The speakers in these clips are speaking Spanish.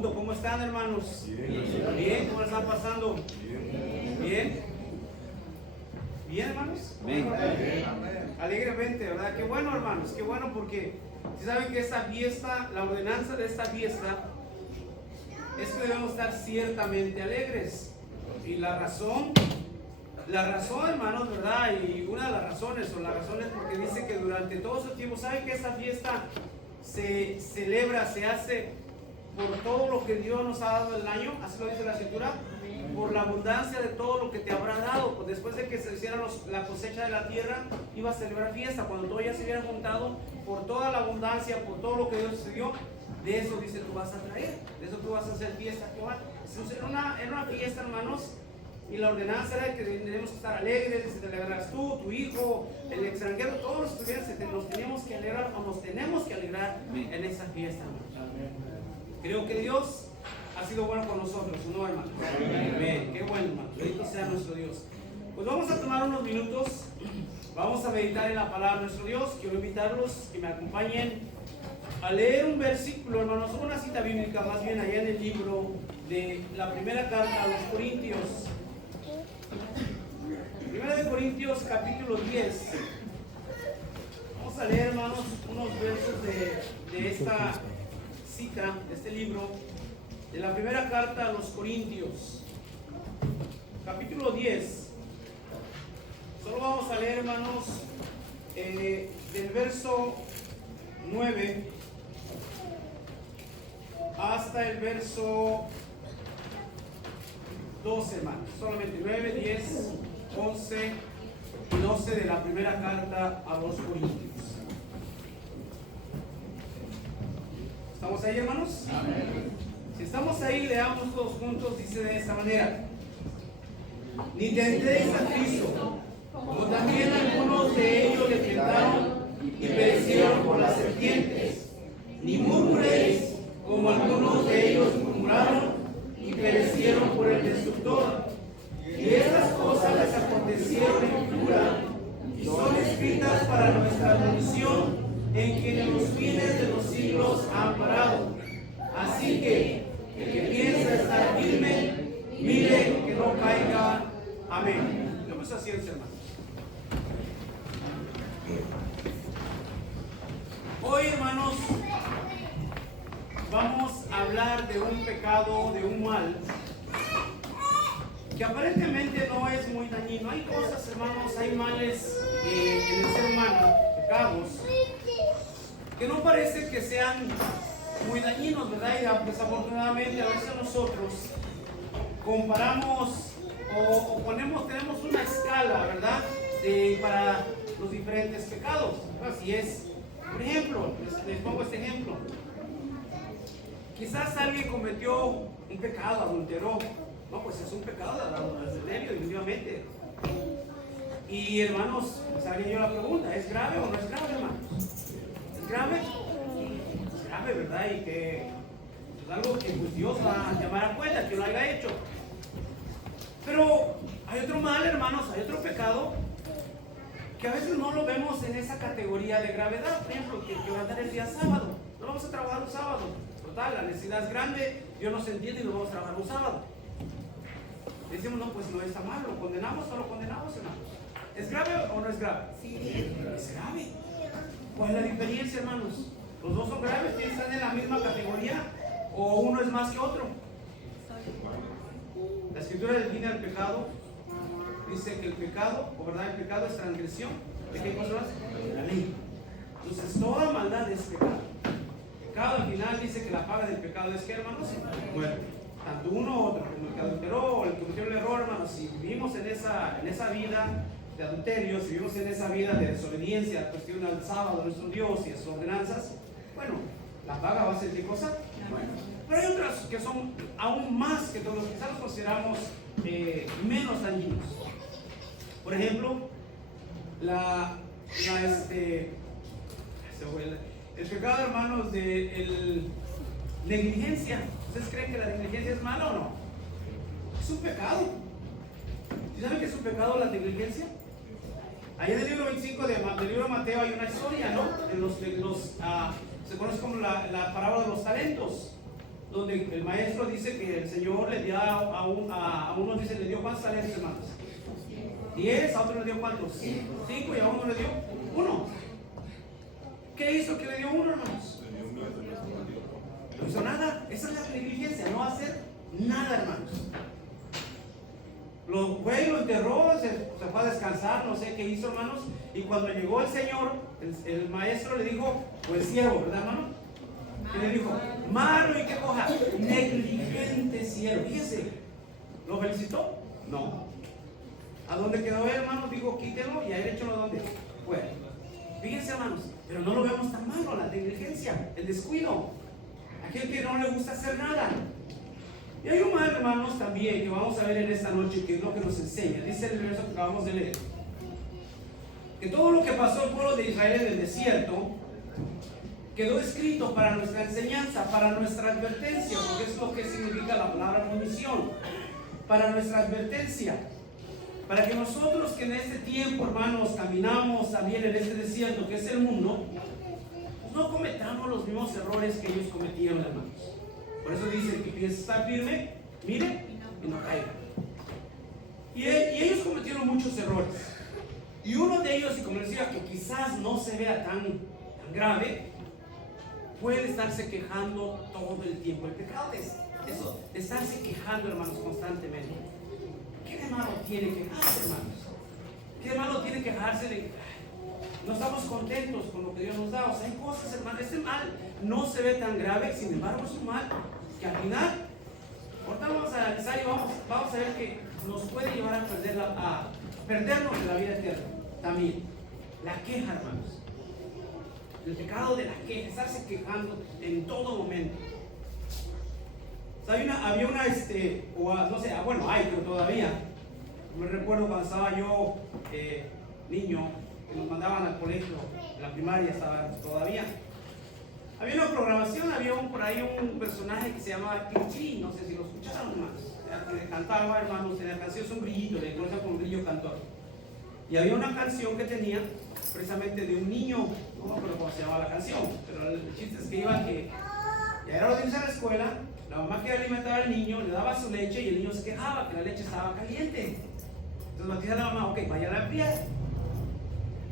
Pregunto, ¿cómo están, hermanos? Bien, ¿cómo la están pasando? Bien. Bien, hermanos. Bien. Alegremente, ¿verdad? Qué bueno, hermanos, qué bueno, porque si saben que esta fiesta, la ordenanza de esta fiesta es que debemos estar ciertamente alegres. Y la razón, hermanos, ¿verdad? Y una de las razones, o la razón es porque dice que durante todo ese tiempo, ¿saben que esta fiesta se celebra, se hace por todo lo que Dios nos ha dado el año? Así lo dice la Escritura. Por la abundancia de todo lo que te habrá dado. Pues después de que se hiciera la cosecha de la tierra, iba a celebrar fiesta. Cuando todo ya se hubiera juntado, por toda la abundancia, por todo lo que Dios te dio, de eso dice tú vas a traer, de eso tú vas a hacer fiesta. Era una fiesta, hermanos, y la ordenanza era que tenemos que estar alegres. Si te alegras tú, tu hijo, el extranjero, todos los estudiantes nos tenemos que alegrar, o nos tenemos que alegrar en esa fiesta, hermanos. Creo que Dios ha sido bueno con nosotros, ¿no, hermano? Amén. Qué bueno, hermano. Bendito sea nuestro Dios. Pues vamos a tomar unos minutos, vamos a meditar en la palabra de nuestro Dios. Quiero invitarlos que me acompañen a leer un versículo, hermanos, una cita bíblica, más bien allá en el libro de la primera carta a los Corintios. Primera de Corintios, capítulo 10. Vamos a leer, hermanos, unos versos de esta cita, de este libro, de la primera carta a los Corintios, capítulo 10. Solo vamos a leer, hermanos, del verso 9 hasta el verso 12, hermanos. Solamente 9, 10, 11 y 12 de la primera carta a los Corintios. ¿Estamos ahí, hermanos? Amén. Si estamos ahí, leamos todos juntos. Dice de esta manera: ni tentéis a Cristo, como también algunos de ellos le tentaron y perecieron por las serpientes. Ni murmuréis, como algunos de ellos murmuraron y perecieron por el destructor. Y estas cosas les acontecieron en figura y son escritas para nuestra admonición, en quienes los fines de los siglos han parado. Así que el que piensa estar firme, mire que no caiga. Amén. Vamos a hacer, hermanos. Hoy, hermanos, vamos a hablar de un pecado, de un mal, que aparentemente no es muy dañino. Hay cosas, hermanos, hay males en el ser humano, pecados, que no parece que sean muy dañinos, ¿verdad? Y desafortunadamente a veces nosotros comparamos tenemos una escala, ¿verdad? Para los diferentes pecados. Así es. Por ejemplo, les pongo este ejemplo. Quizás alguien cometió un pecado, adulteró. No, pues es un pecado, adulterio, definitivamente. Y hermanos, pues haría yo la pregunta: ¿es grave o no es grave, hermanos? ¿Es grave? Es grave, ¿verdad? Y que es algo que pues, Dios va a llamar a cuenta, que lo haya hecho. Pero hay otro mal, hermanos, hay otro pecado que a veces no lo vemos en esa categoría de gravedad. Por ejemplo, que quebrantar el día sábado. No vamos a trabajar un sábado. Total, la necesidad es grande, Dios nos entiende y lo vamos a trabajar un sábado. Decimos, no, pues no está mal, ¿lo condenamos o no lo condenamos, hermanos? ¿Es grave o no es grave? Sí. Es grave. ¿Cuál es la diferencia, hermanos? ¿Los dos son graves? ¿Están en la misma categoría? ¿O uno es más que otro? La Escritura define al pecado. Dice que el pecado, o verdad, el pecado es transgresión. ¿De qué cosa hace? De la ley. Entonces, toda maldad es pecado. Pecado al final dice que la paga del pecado es, ¿qué, hermanos? Muerte. Tanto uno u otro, como el que adulteró o el que cometió el error, hermanos, si vivimos en esa vida de adulterio, si vivimos en esa vida de desobediencia, cuestión del sábado de nuestro Dios y de sus ordenanzas, bueno, la paga va a ser ¿qué cosa? Bueno. Pero hay otras que son aún más que todos los que quizás los consideramos menos dañinos. Por ejemplo, el pecado, hermanos, de negligencia. ¿Ustedes creen que la negligencia es mala o no? Es un pecado. ¿Sí saben que es un pecado la negligencia? Allá en el libro 25 del libro de Mateo hay una historia, ¿no? Se conoce como la parábola de los talentos. donde el maestro dice que el Señor le dio a unos, dice, le dio ¿cuántos talentos, hermanos? 10, a otros le dio ¿cuántos? 5 y a uno le dio 1. ¿Qué hizo que le dio 1, hermanos? No hizo nada. Esa es la negligencia, no hacer nada, hermanos. Lo fue y lo enterró, se fue a descansar, no sé qué hizo, hermanos. Y cuando llegó el Señor, el maestro le dijo, pues siervo, ¿verdad, hermano? Y le dijo, malo y qué cosa, negligente siervo. Fíjese, ¿lo felicitó? No. ¿A dónde quedó él, hermanos? Dijo, quítenlo y a él échalo a dónde fue. Fíjense, hermanos, pero no lo vemos tan malo, la negligencia, el descuido, aquel que no le gusta hacer nada. Y hay un mal, hermanos, también que vamos a ver en esta noche, que es lo que nos enseña. Dice el verso que acabamos de leer, que todo lo que pasó al pueblo de Israel en el desierto quedó escrito para nuestra enseñanza, para nuestra advertencia, porque es lo que significa la palabra munición, para nuestra advertencia, para que nosotros que en este tiempo, hermanos, caminamos también en este desierto que es el mundo, pues no cometamos los mismos errores que ellos cometieron, hermanos. Por eso dice que piensa estar firme, mire y no caiga. Y ellos cometieron muchos errores. Y uno de ellos, y como les decía, que quizás no se vea tan grave, puede estarse quejando todo el tiempo. El pecado es eso, de estarse quejando, hermanos, constantemente. ¿Qué de malo tiene quejarse, hermanos? ¿Qué de malo tiene quejarse de no estamos contentos con lo que Dios nos da? O sea, hay cosas, hermanos, este mal no se ve tan grave, sin embargo es un mal que al final, ahorita vamos a analizar y vamos a ver que nos puede llevar a perdernos de la vida eterna. También, la queja, hermanos. El pecado de la queja, estarse quejando en todo momento. O sea, había una, no sé, bueno, hay, pero todavía. Me recuerdo cuando estaba yo niño, que nos mandaban al colegio, en la primaria estaba todavía. Había una programación, había por ahí un personaje que se llamaba Kichi, no sé si lo escucharon más. Que cantaba, hermanos, en la canción es un brillito, le conocen como un brillo cantor. Y había una canción que tenía precisamente de un niño, no me acuerdo cómo se llamaba la canción, pero el chiste es que iba que ya era hora de irse a la escuela, la mamá quería alimentar al niño, le daba su leche y el niño se quejaba que la leche estaba caliente. Entonces Matías la mamá, ok, vaya a la enfriar.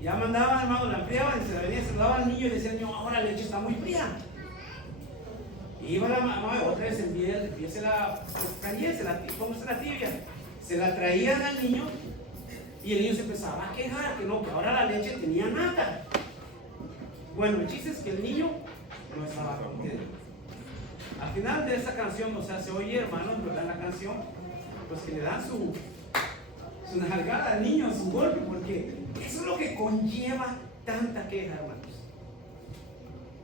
Ya mandaba, hermano, la enfriaban, se la venía, se la daba al niño y decía al niño, ahora la leche está muy fría. Y iba la mamá, otra vez envíesela caliente, póngase la tibia. Se la traían al niño y el niño se empezaba a quejar, que no, que ahora la leche tenía nata. Bueno, el chiste es que el niño no estaba contento. Al final de esa canción, o sea, se oye, hermanos, ¿verdad? La canción, pues que le dan su nalgada al niño, su golpe, porque eso es lo que conlleva tanta queja, hermanos.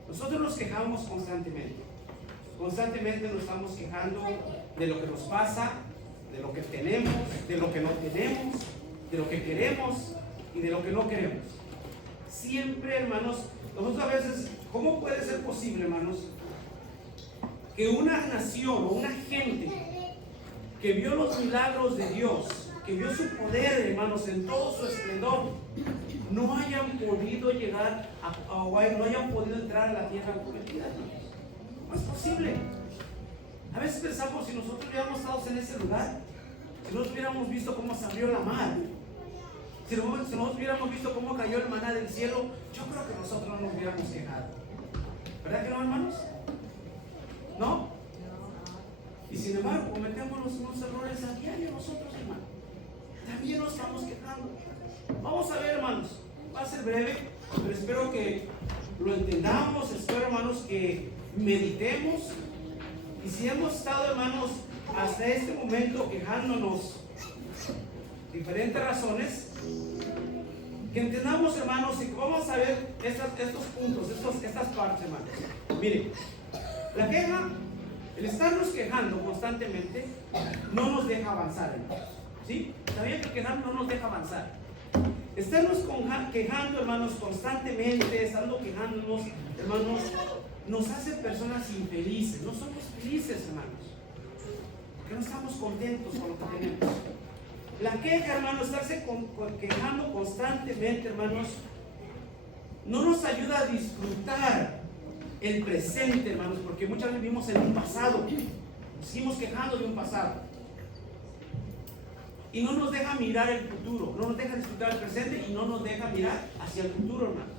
Nosotros nos quejamos constantemente. Constantemente nos estamos quejando de lo que nos pasa, de lo que tenemos, de lo que no tenemos, de lo que queremos y de lo que no queremos. Siempre, hermanos, nosotros a veces, ¿cómo puede ser posible, hermanos, que una nación o una gente que vio los milagros de Dios, que vio su poder, hermanos, en todo su esplendor, no hayan podido llegar no hayan podido entrar a la tierra prometida, hermanos? No es posible. A veces pensamos, si nosotros hubiéramos estado en ese lugar, si nosotros hubiéramos visto cómo se abrió la mar, si nosotros hubiéramos visto cómo cayó el maná del cielo, yo creo que nosotros no nos hubiéramos quejado. ¿Verdad que no, hermanos? ¿No? Y sin embargo, cometemos los mismos errores a diario nosotros, hermanos. También nos estamos quejando. Vamos a ver, hermanos, va a ser breve, pero espero que lo entendamos, espero, hermanos, que meditemos. Y si hemos estado, hermanos, hasta este momento quejándonos diferentes razones, que entendamos, hermanos, y que vamos a ver estos puntos, estas partes, hermanos. Miren, la queja, el estarnos quejando constantemente, no nos deja avanzar, hermanos. ¿Sí? Está bien que quejarnos no nos deja avanzar. Estarnos quejando, hermanos, constantemente, estando quejándonos, hermanos, nos hace personas infelices. No somos felices, hermanos, porque no estamos contentos con lo que tenemos. La queja, hermanos, estarse quejando constantemente, hermanos, no nos ayuda a disfrutar el presente, hermanos, porque muchas veces vivimos en un pasado, nos seguimos quejando de un pasado y no nos deja mirar el futuro, no nos deja disfrutar el presente y no nos deja mirar hacia el futuro, hermanos.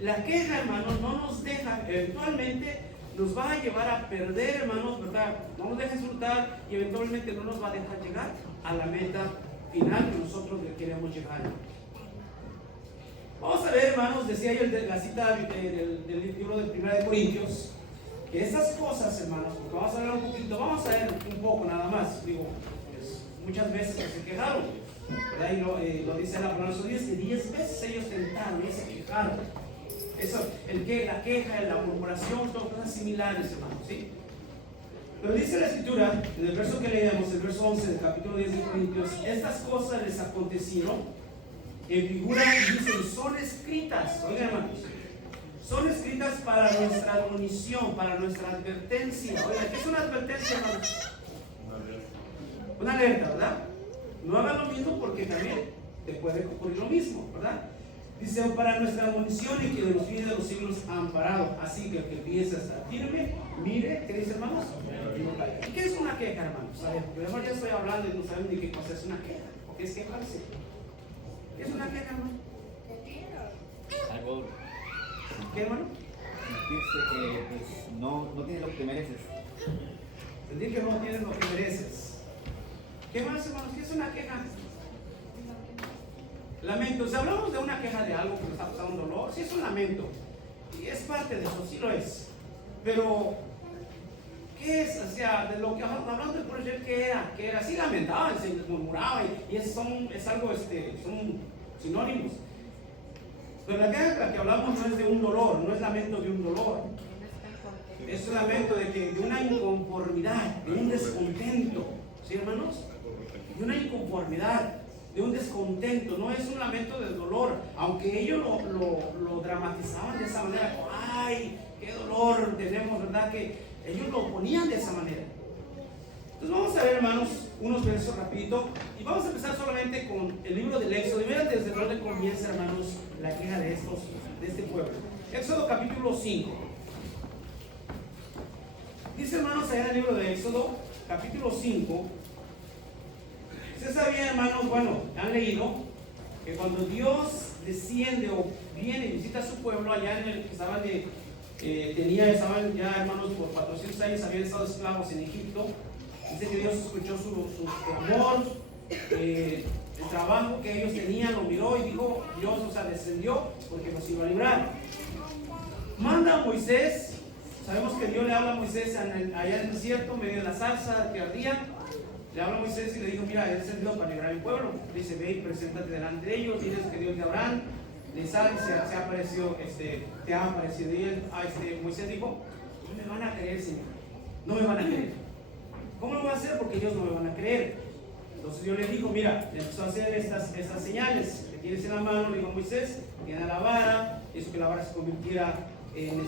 La queja, hermanos, no nos deja, eventualmente nos va a llevar a perder, hermanos, ¿verdad? No nos deja disfrutar y eventualmente no nos va a dejar llegar a la meta final que nosotros le queremos llegar. Vamos a ver, hermanos, decía yo la cita del libro de 1 de Corintios, que esas cosas, hermanos, porque vamos a hablar un poquito, vamos a ver un poco nada más, digo, pues, muchas veces se quejaron, ¿verdad? Y lo dice la palabra de Dios, que 10 veces ellos tentaron y se quejaron. Eso, la queja, la murmuración, son cosas similares, hermanos, ¿sí? Pero dice la Escritura, en el verso que leemos, el verso 11 del capítulo 10 de Corintios, estas cosas les acontecieron en figura y dicen, son escritas, oigan, hermanos, son escritas para nuestra admonición, para nuestra advertencia. Oigan, ¿qué es una advertencia, hermanos? Una alerta, ¿verdad? No hagan lo mismo porque también te puede ocurrir lo mismo, ¿verdad? Dice, para nuestra admonición y que de los fines de los siglos han parado. Así que el que piensa estar firme, mire, ¿qué dice, hermanos? ¿Y qué es una queja, hermanos? A ver, yo ya estoy hablando y no saben ni qué cosa es una queja. ¿Qué es quejarse? ¿Qué es una queja, hermano? Algo. ¿Qué, hermano? Sentirse que pues, no tienes lo que te mereces. Sentir que no tienes lo que mereces. ¿Qué más, hermanos? ¿Qué es una queja? Lamento. Si hablamos de una queja de algo que nos está pasando un dolor, sí es un lamento. Y es parte de eso, sí lo es. Pero, ¿qué es? O sea, de lo que hablando del proyecto, ¿qué era? Sí lamentaban, se murmuraban y es algo, son sinónimos. Pero la queja que hablamos no es de un dolor, no es lamento de un dolor. Es un lamento de una inconformidad, de un descontento. ¿Sí, hermanos? De una inconformidad, de un descontento. No es un lamento del dolor, aunque ellos lo dramatizaban de esa manera. ¡Ay, qué dolor tenemos, verdad! Que ellos lo ponían de esa manera. Entonces vamos a ver, hermanos, unos versos rapidito. Y vamos a empezar solamente con el libro del Éxodo. Y vean desde dónde comienza, hermanos, la queja de este pueblo. Éxodo capítulo 5. Dice, hermanos, allá en el libro de Éxodo, capítulo 5. Ustedes sabían, hermanos, bueno, han leído que cuando Dios desciende o viene y visita a su pueblo allá en el que estaban estaban ya, hermanos, por 400 años habían estado esclavos en Egipto. Dice que Dios escuchó su clamor, el trabajo que ellos tenían, lo miró y dijo, Dios, descendió porque nos iba a librar. Manda a Moisés. Sabemos que Dios le habla a Moisés allá en el desierto, en medio de la zarza que ardía. Le habla a Moisés y le dijo, mira, él descendió para librar el pueblo. Dice, ve y preséntate delante de ellos, diles que Dios de Abraham, de Isaac, te ha aparecido. Y Moisés dijo, no me van a creer, Señor, no me van a creer. ¿Cómo lo va a hacer? Porque ellos no me van a creer. Entonces Dios le dijo, mira, le empezó a hacer estas señales que tienes en la mano. Le dijo a Moisés, tiene la vara, hizo que la vara se convirtiera en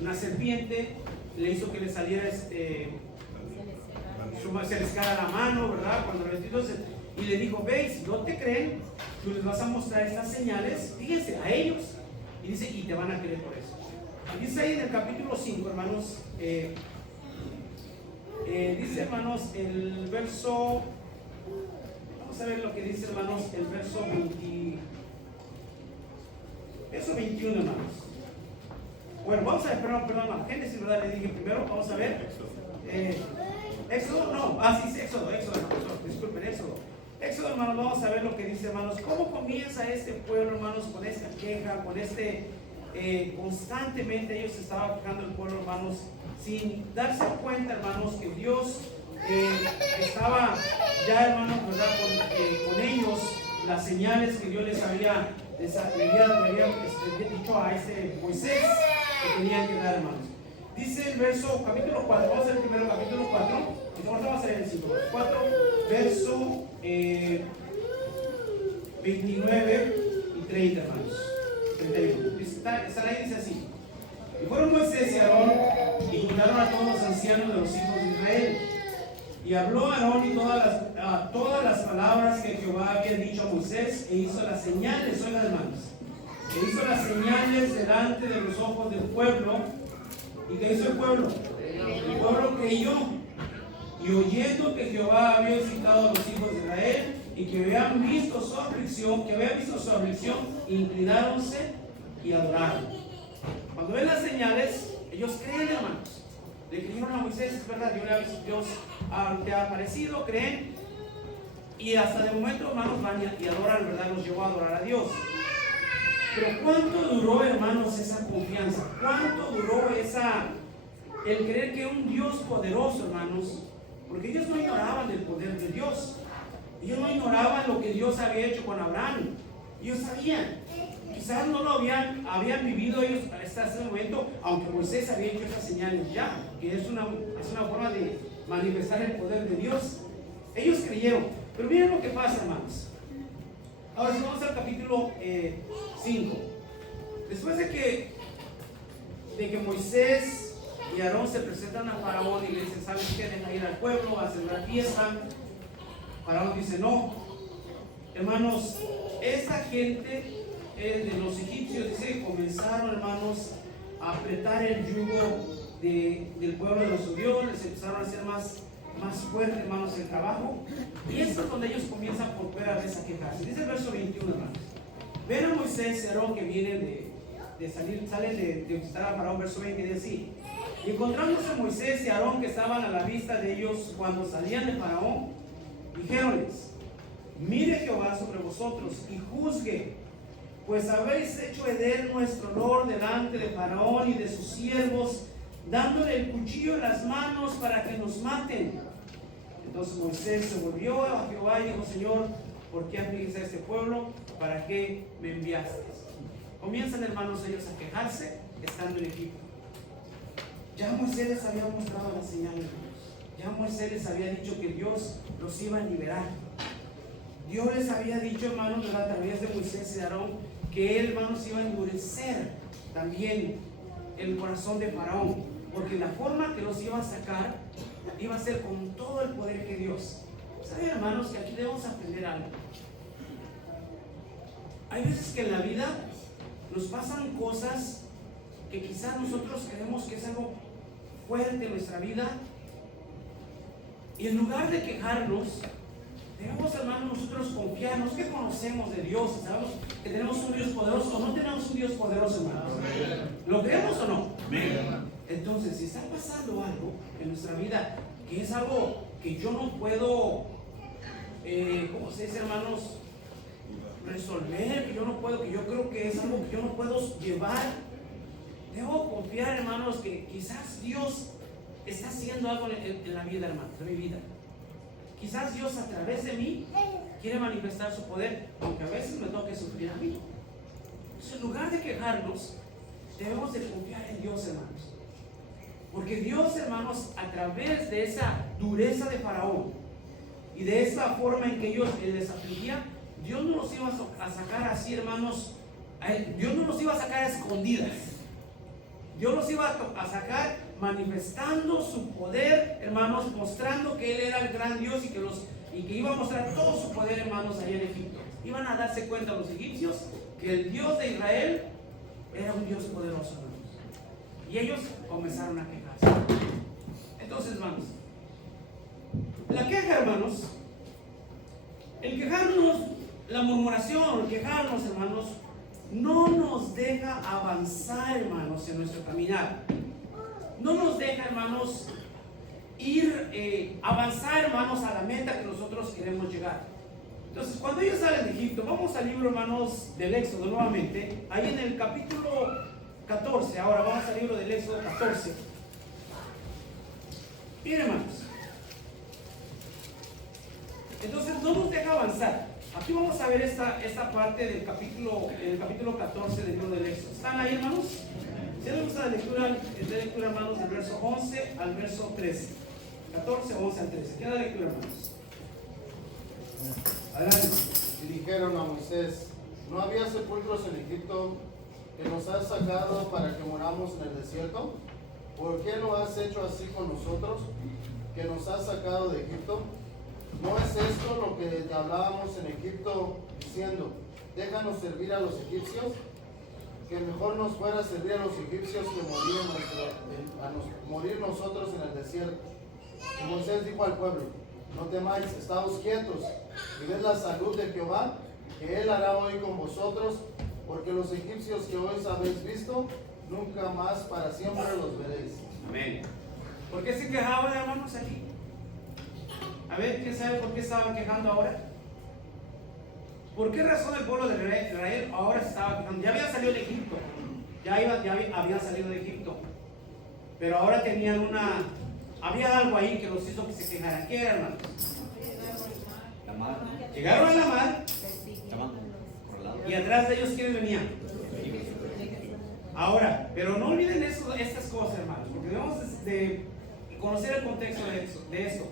una serpiente, le hizo que le saliera se les cae la mano, ¿verdad? Cuando entonces, y le dijo, ve, si no te creen, tú les vas a mostrar estas señales, fíjense, a ellos, y dice, y te van a creer por eso. Y dice ahí en el capítulo 5, hermanos, dice, hermanos, el verso, vamos a ver lo que dice, hermanos, el verso 21, hermanos. Bueno, vamos a ver, perdón, Génesis, ¿verdad? Le dije primero, vamos a ver. Éxodo, no, sí, Éxodo, disculpen, Éxodo, hermanos, vamos a ver lo que dice, hermanos, cómo comienza este pueblo, hermanos, con esta queja, con constantemente ellos estaban quejando el pueblo, hermanos, sin darse cuenta, hermanos, que Dios estaba ya, hermanos, ¿verdad? Con ellos, las señales que Dios les había dicho a Moisés que tenían que dar, hermanos. Dice el verso, capítulo 4, vamos a ver primero capítulo 4, y ahorita vamos a ver el 5, 4, verso 29 y 30, hermanos. 31. Esta ley dice así: y fueron Moisés y Aarón y juntaron a todos los ancianos de los hijos de Israel. Y habló Aarón y todas las palabras que Jehová había dicho a Moisés, e hizo las señales, oigan, hermanos, e hizo las señales delante de los ojos del pueblo. ¿Y qué hizo el pueblo? El pueblo creyó. Y oyendo que Jehová había visitado a los hijos de Israel y que habían visto su aflicción, inclináronse y adoraron. Cuando ven las señales, ellos creen, hermanos. Le creyeron a Moisés, es verdad, Dios te ha aparecido, creen. Y hasta de momento, hermanos, van y adoran, ¿verdad? Los llevó a adorar a Dios. Pero ¿cuánto duró, hermanos, esa confianza? ¿Cuánto duró el creer que un Dios poderoso, hermanos? Porque ellos no ignoraban el poder de Dios. Ellos no ignoraban lo que Dios había hecho con Abraham. Ellos sabían. Quizás no lo habían vivido ellos hasta ese momento, aunque Moisés había hecho esas señales ya, que es una forma de manifestar el poder de Dios. Ellos creyeron. Pero miren lo que pasa, hermanos. Ahora, si vamos al capítulo 5. Después de que Moisés y Aarón se presentan a Faraón y le dicen, ¿sabes qué? Deja ir al pueblo, a celebrar fiesta. Faraón dice, no. Hermanos, esta gente de los egipcios, dice, comenzaron, hermanos, a apretar el yugo del pueblo de los judíos, les empezaron a hacer más fuerte, hermanos, el trabajo. Y esto es donde ellos comienzan por primera vez a quejarse. Dice el verso 21, hermanos. Ven a Moisés y Aarón que vienen salen de visitar a Faraón, verso 20, dice así. Y encontrándose Moisés y Aarón que estaban a la vista de ellos cuando salían de Faraón, dijéronles, mire Jehová sobre vosotros y juzgue, pues habéis hecho heder nuestro honor delante de Faraón y de sus siervos, dándole el cuchillo en las manos para que nos maten. Entonces Moisés se volvió a Jehová y dijo, Señor, ¿por qué afligís a este pueblo? ¿Para qué me enviaste? Comienzan, hermanos, ellos a quejarse estando en Egipto. Ya Moisés les había mostrado las señales, hermanos. Ya Moisés les había dicho que Dios los iba a liberar. Dios les había dicho, hermanos, a través de Moisés y de Aarón, que él, hermanos, iba a endurecer también el corazón de Faraón, porque la forma que los iba a sacar iba a ser con todo el poder que Dios. ¿Saben, hermanos, que aquí debemos aprender algo? Hay veces que en la vida nos pasan cosas que quizás nosotros creemos que es algo fuerte en nuestra vida, y en lugar de quejarnos, debemos, hermanos, nosotros confiarnos que conocemos de Dios, sabemos que tenemos un Dios poderoso. ¿O no tenemos un Dios poderoso, hermanos? ¿Lo creemos o no? Entonces, si está pasando algo en nuestra vida que es algo que yo no puedo, ¿cómo se dice, hermanos? Resolver, que yo creo que es algo que yo no puedo llevar, debo confiar, hermanos, que quizás Dios está haciendo algo en la vida, hermanos, en mi vida. Quizás Dios a través de mí quiere manifestar su poder, aunque a veces me toque sufrir a mí. Entonces, en lugar de quejarnos, debemos de confiar en Dios, hermanos. Porque Dios, hermanos, a través de esa dureza de Faraón y de esa forma en que ellos les afligía, Dios no los iba a sacar así, hermanos. Dios no los iba a sacar a escondidas. Dios los iba a sacar manifestando su poder, hermanos, mostrando que Él era el gran Dios y que iba a mostrar todo su poder, hermanos, allá en Egipto. Iban a darse cuenta los egipcios que el Dios de Israel era un Dios poderoso, hermanos. Y ellos comenzaron a quejarse. Entonces, hermanos, la queja, hermanos, el quejarnos, la murmuración, el quejarnos, hermanos, no nos deja avanzar, hermanos, en nuestro caminar. No nos deja, hermanos, avanzar, hermanos, a la meta que nosotros queremos llegar. Entonces, cuando ellos salen de Egipto, vamos al libro, hermanos, del Éxodo nuevamente, ahí en el capítulo 14, ahora vamos al libro del Éxodo 14. Miren, hermanos, entonces no nos deja avanzar. Aquí vamos a ver esta parte del capítulo 14 del libro del Éxodo. ¿Están ahí, hermanos? Si les gusta la lectura, hermanos, del verso 11 al verso 13. 14, 11 al 13. ¿Qué es la lectura, hermanos? Adelante. Y dijeron a Moisés, ¿no había sepulcros en Egipto que nos has sacado para que moramos en el desierto? ¿Por qué lo has hecho así con nosotros, que nos has sacado de Egipto? ¿No es esto lo que te hablábamos en Egipto, diciendo, déjanos servir a los egipcios? que mejor nos fuera servir a los egipcios que morir nosotros en el desierto. Y Moisés dijo al pueblo: no temáis, estaos quietos y ved la salud de Jehová, que él hará hoy con vosotros, porque los egipcios que hoy habéis visto, nunca más para siempre los veréis. Amén. ¿Por qué se quejaban, hermanos, aquí? A ver, ¿quién sabe por qué estaban quejando ahora? ¿Por qué razón el pueblo de Israel ahora se estaba quejando? Ya habían salido de Egipto, habían salido de Egipto, pero ahora tenían había algo ahí que los hizo que se quejaran. ¿Qué era, hermanos? La mar. Llegaron a la mar Por el lado. y atrás de ellos, ¿quiénes venían? Ahora, pero no olviden estas cosas, hermanos, porque debemos de conocer el contexto de esto.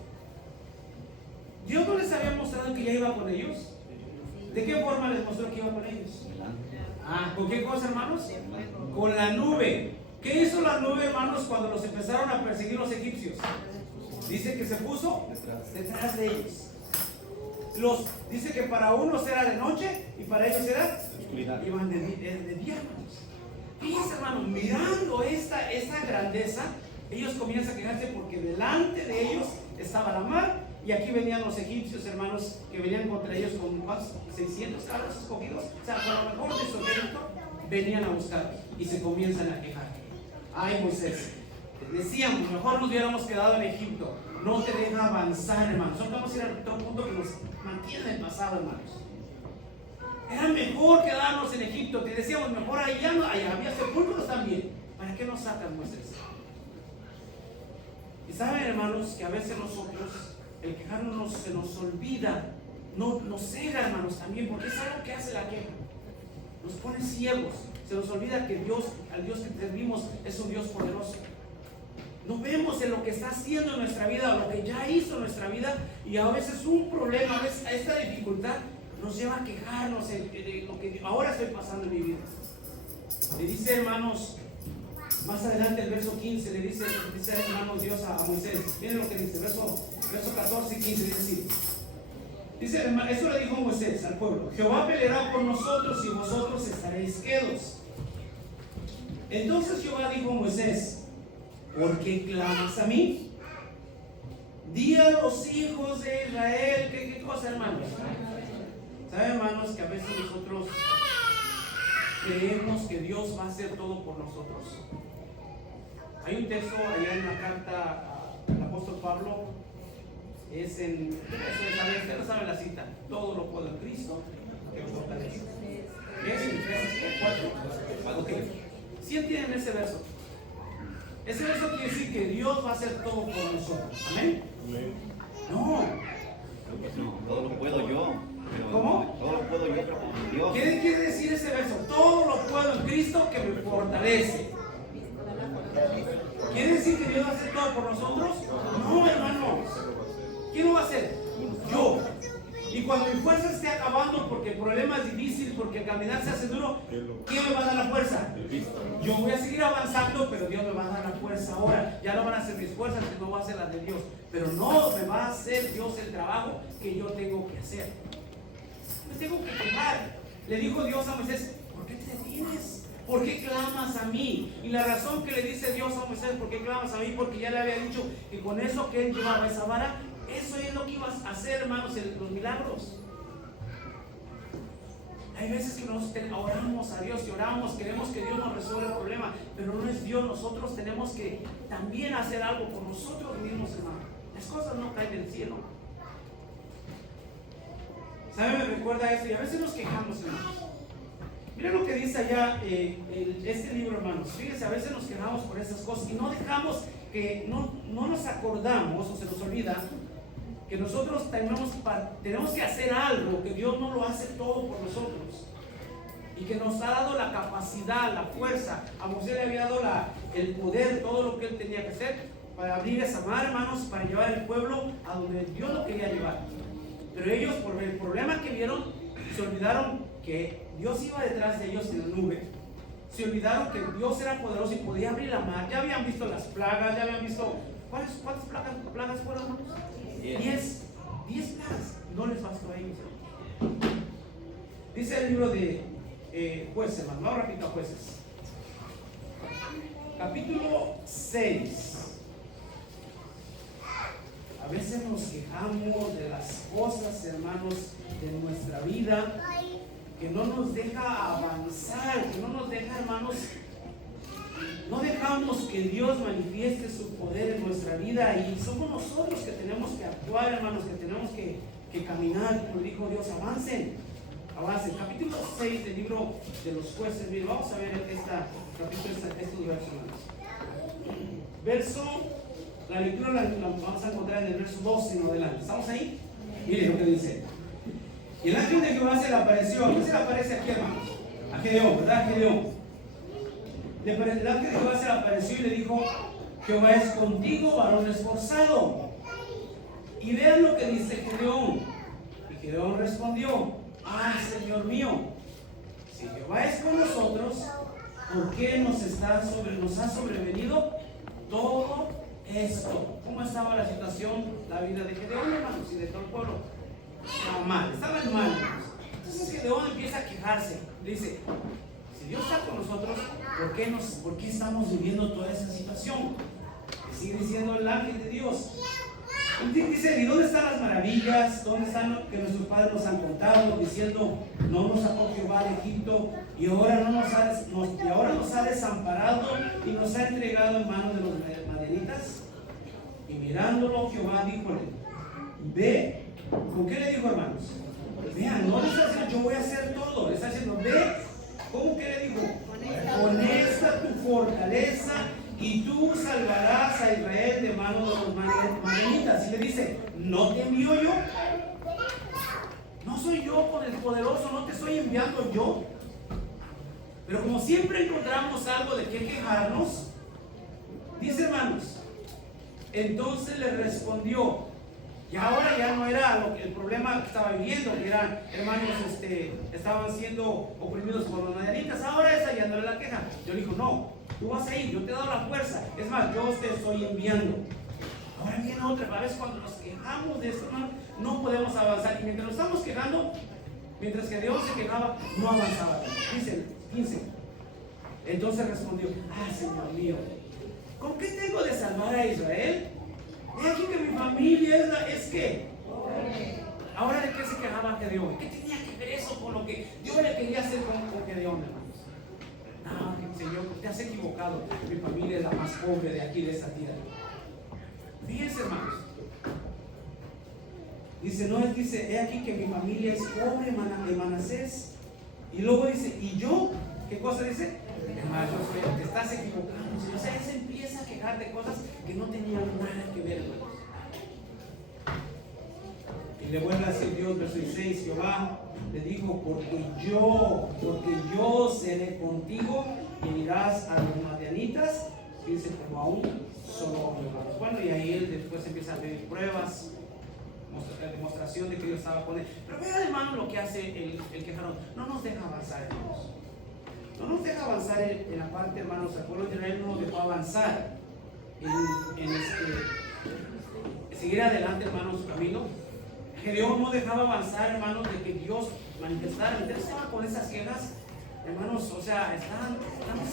Dios no les había mostrado que ya iba con ellos. ¿De qué forma les mostró que iba con ellos? ¿Con qué cosa, hermanos? Con la nube. ¿Qué hizo la nube, hermanos, cuando los empezaron a perseguir los egipcios? Dice que se puso detrás de ellos. Dice que para unos era de noche y para ellos era Oscuridad. iban de día, hermanos. Fíjense, hermanos, mirando esta grandeza, ellos comienzan a quejarse porque delante de ellos estaba la mar y aquí venían los egipcios, hermanos, que venían contra ellos con 600 cabros escogidos. O sea, con lo mejor de su ejército venían a buscar y se comienzan a quejar. Ay, Moisés, decíamos, mejor nos hubiéramos quedado en Egipto. No te deja avanzar, hermanos. Nosotros vamos a ir a otro punto que nos mantiene en el pasado, hermanos. Era mejor quedarnos en Egipto. Te decíamos, mejor allá había sepulcros también. ¿Para qué nos sacan, Moisés? Y saben, hermanos, que a veces nosotros, el quejarnos se nos olvida, nos cega, hermanos, también, porque es algo que hace la queja. Nos pone ciegos. Se nos olvida que al Dios que servimos es un Dios poderoso. No vemos en lo que está haciendo en nuestra vida, o lo que ya hizo en nuestra vida, y a veces un problema, a veces esta dificultad nos lleva a quejarnos de lo que ahora estoy pasando en mi vida. Le dice, hermanos, más adelante el verso 15, le dice hermanos Dios a Moisés. Miren lo que dice, verso 14 y 15, dice así. Dice, eso le dijo Moisés al pueblo: Jehová peleará por nosotros y vosotros estaréis quedos. Entonces Jehová dijo a Moisés: ¿por qué clamas a mí? Di a los hijos de Israel. ¿Qué cosa, hermanos? ¿Saben, hermanos, que a veces nosotros creemos que Dios va a hacer todo por nosotros? Hay un texto allá en la carta al apóstol Pablo. Usted no sabe la cita. Todo lo puedo en Cristo que me fortalece. ¿Es en Efesios 4? Ok. ¿Sí entienden ese verso? Ese verso quiere decir que Dios va a hacer todo por nosotros. ¿Amén? No. Todo lo puedo yo. ¿Cómo? Todo lo puedo yo, pero con Dios. ¿Qué quiere decir ese verso? Todo lo puedo en Cristo que me fortalece. ¿Quiere decir que Dios va a hacer todo por nosotros? No, hermanos. ¿Quién lo va a hacer? Yo. Y cuando mi fuerza esté acabando porque el problema es difícil, porque el caminar se hace duro, ¿quién me va a dar la fuerza? Yo voy a seguir avanzando, pero Dios me va a dar la fuerza ahora. Ya no van a ser mis fuerzas, que no va a ser las de Dios. Pero no me va a hacer Dios el trabajo que yo tengo que hacer. Me tengo que quejar. Le dijo Dios a Moisés: ¿por qué te detienes? ¿Por qué clamas a mí? Y la razón que le dice Dios a Moisés: ¿por qué clamas a mí? Porque ya le había dicho que con eso que él llevaba esa vara, eso es lo que ibas a hacer, hermanos, en los milagros. Hay veces que nos oramos a Dios y oramos, queremos que Dios nos resuelva el problema, pero no es Dios. Nosotros tenemos que también hacer algo por nosotros mismos, hermano. Las cosas no caen del cielo. ¿Sabe? Me recuerda esto, y a veces nos quejamos, hermanos. Miren lo que dice allá este libro, hermanos. Fíjense, a veces nos quejamos por esas cosas y no dejamos que, no nos acordamos o se nos olvida que nosotros tenemos que hacer algo, que Dios no lo hace todo por nosotros y que nos ha dado la capacidad, la fuerza. A Moisés le había dado el poder, todo lo que él tenía que hacer para abrir esa mar, hermanos, para llevar el pueblo a donde Dios lo quería llevar. Pero ellos, por el problema que vieron, se olvidaron que Dios iba detrás de ellos en la nube. Se olvidaron que Dios era poderoso y podía abrir la mar. Ya habían visto las plagas, ya habían visto... ¿Cuántas plagas fueron, hermanos? 10 plagas. No les bastó a ellos. Dice el libro de Jueces, hermano. Vamos rápido a Jueces. Capítulo 6. A veces nos quejamos de las cosas, hermanos, de nuestra vida, que no nos deja avanzar, que no nos deja, hermanos, no dejamos que Dios manifieste su poder en nuestra vida, y somos nosotros que tenemos que actuar, hermanos, que tenemos que caminar, como dijo Dios. Avancen. Capítulo 6 del libro de los Jueces. Miren, vamos a ver estos versos, hermanos. La lectura la vamos a encontrar en el verso 12 en adelante. ¿Estamos ahí? Miren lo que dice. Y el ángel de Jehová se le apareció. ¿Quién se le aparece aquí, hermanos? A Gedeón, ¿verdad? Gedeón. El ángel de Jehová se le apareció y le dijo: Jehová es contigo, varón esforzado. Y vean lo que dice Gedeón. Y Gedeón respondió: Señor mío, si Jehová es con nosotros, ¿por qué nos ha sobrevenido todo esto? ¿Cómo estaba la situación, la vida de Gedeón, hermanos, y de todo el pueblo? Estaba mal, estaban mal, hermanos. Entonces Gedeón empieza a quejarse. Dice: si Dios está con nosotros, ¿por qué estamos viviendo toda esa situación? Y sigue diciendo el ángel de Dios. Dice: ¿y dónde están las maravillas? ¿Dónde están lo que nuestros padres nos han contado? Diciendo: no nos sacó Jehová de Egipto, y ahora nos ha desamparado y nos ha entregado en manos de los madianitas. Y mirándolo, Jehová díjole: ve. ¿Con qué le dijo, hermanos? Vean, no le está diciendo yo voy a hacer todo, le está diciendo ve. ¿Cómo que le dijo? Con esta tu fortaleza, y tú salvarás a Israel de manos de los madianitas. Y le dice: ¿no te envío yo? ¿No soy yo con el poderoso? ¿No te estoy enviando yo? Pero como siempre encontramos algo de qué quejarnos, dice, hermanos, entonces le respondió. Y ahora ya no era el problema que estaba viviendo, que eran hermanos, estaban siendo oprimidos por los madianitas. Ahora esa ya no era la queja. Yo le dijo: no, tú vas a ir, yo te he dado la fuerza. Es más, yo te estoy enviando. Ahora viene otra vez. Cuando nos quejamos de esto, hermano, no podemos avanzar. Y mientras nos estamos quejando, mientras que Dios se quejaba, no avanzaba. Dice 15. Entonces respondió: Señor mío, ¿con qué tengo de salvar a Israel? He aquí que mi familia es que. Ahora, ¿de qué se quejaba Gedeón? ¿Qué tenía que ver eso con lo que Dios le quería hacer con Gedeón, hermanos? No, Señor, te has equivocado. Mi familia es la más pobre de aquí, de esta tierra. Fíjense, hermanos. Dice: he aquí que mi familia es pobre de Manasés. Y luego dice: ¿y yo? ¿Qué cosa dice? Hermano, te estás equivocando. O sea, él se empieza a quejar de cosas que no tenían nada que ver, hermanos. Y le vuelve a decir Dios, verso 16: Jehová le dijo: porque yo seré contigo y irás a los madianitas. Dice: como a un solo hombre, hermanos. Bueno, y ahí él después empieza a pedir pruebas, demostración de que Dios estaba con él. Pero vean, hermano, lo que hace el quejarón. No nos deja avanzar, hermanos. No nos deja avanzar en la parte, hermanos. El pueblo de Israel no nos dejó avanzar seguir adelante, hermanos, su camino. Gedeón no dejaba avanzar, hermanos, de que Dios manifestara. Entonces estaba con esas quejas, hermanos. O sea, estamos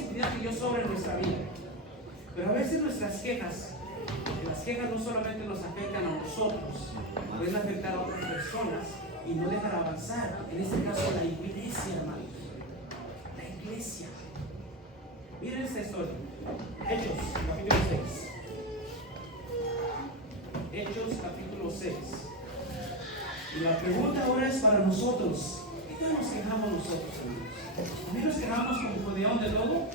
impidiendo que Dios sobre nuestra vida. Pero a veces las quejas no solamente nos afectan a nosotros, pueden afectar a otras personas y no dejan avanzar. En este caso, la iglesia, hermanos. La iglesia. Miren esta historia. Hechos, capítulo 6. Hechos, capítulo 6. Y la pregunta ahora es para nosotros. ¿Qué tal nos quejamos nosotros, hermanos? ¿También nos quejamos como Gedeón de lobo?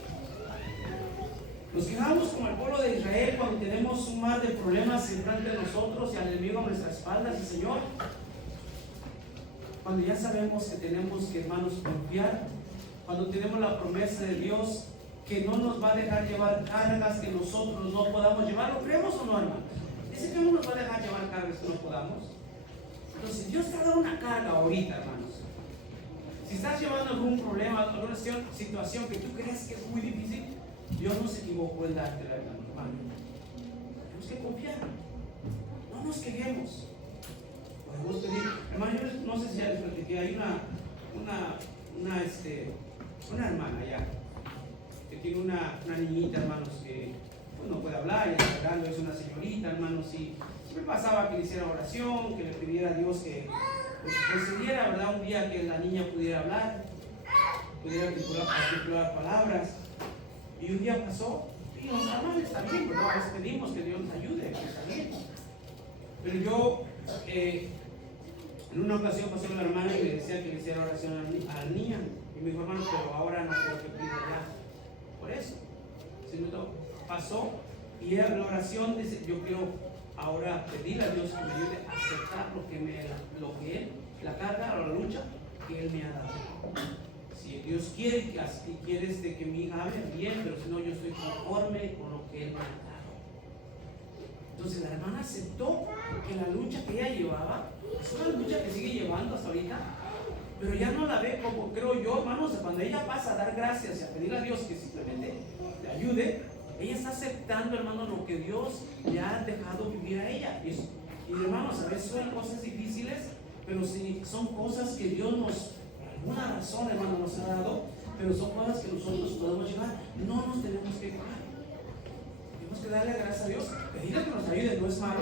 Nos quejamos como el pueblo de Israel cuando tenemos un mar de problemas enfrente de nosotros y al enemigo a nuestras espaldas. Y Señor, cuando ya sabemos que tenemos que, hermanos, confiar, cuando tenemos la promesa de Dios que no nos va a dejar llevar cargas que nosotros no podamos llevar, ¿lo creemos o no, hermanos? Dice que no nos va a dejar llevar cargas que no podamos. Entonces, Dios te ha dado una carga ahorita, hermanos. Si estás llevando algún problema, alguna situación que tú crees que es muy difícil, Dios no se equivocó en dártela, hermano. Tenemos que confiar. No nos quejemos. Podemos pedir. Hermano, yo no sé si ya les platiqué, hay una una hermana ya, que tiene una niñita, hermanos, que pues, no puede hablar, ya está grande, es una señorita, hermanos, y siempre pasaba que le hiciera oración, que le pidiera a Dios que pues, concediera, ¿verdad? Un día que la niña pudiera hablar, pudiera articular palabras. Y un día pasó, y nos hermanos está bien, ¿verdad? Les pedimos que Dios nos ayude, que está bien. Pero yo, en una ocasión pasó la hermana y le decía que le hiciera oración a la niña. Y me dijo, hermano, pero ahora no quiero que pida ya. Por eso. Sino pasó y era la oración, dice, yo quiero ahora pedirle a Dios que me ayude a aceptar lo que Él, la carga o la lucha que Él me ha dado. Si Dios quiere que mi hija hable bien, pero si no, yo estoy conforme con lo que Él me ha dado. Entonces la hermana aceptó que la lucha que ella llevaba es una lucha que sigue llevando hasta ahorita, pero ya no la ve como, creo yo, hermanos, cuando ella pasa a dar gracias y a pedir a Dios que simplemente le ayude, ella está aceptando, hermanos, lo que Dios le ha dejado vivir a ella. Y hermanos, a veces son cosas difíciles, pero sí son cosas que Dios nos, por alguna razón, hermano, nos ha dado, pero son cosas que nosotros podemos llevar. No nos tenemos que quejar. Tenemos que darle gracias a Dios, pedirle que nos ayude, no es malo,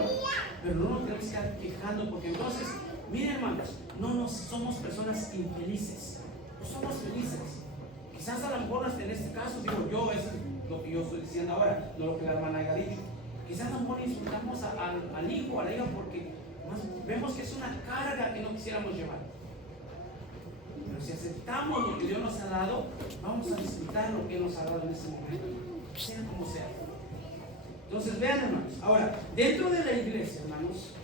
pero no nos tenemos que estar quejando, porque entonces, miren, hermanos, no somos personas infelices, no somos felices. Quizás a lo mejor en este caso, digo yo, eso es lo que yo estoy diciendo ahora, no lo que la hermana haya dicho. Quizás a lo mejor insultamos al hijo, a la hija, porque vemos que es una carga que no quisiéramos llevar. Pero si aceptamos lo que Dios nos ha dado, vamos a disfrutar lo que Él nos ha dado en ese momento, sea como sea. Entonces vean, hermanos, ahora, dentro de la iglesia, hermanos,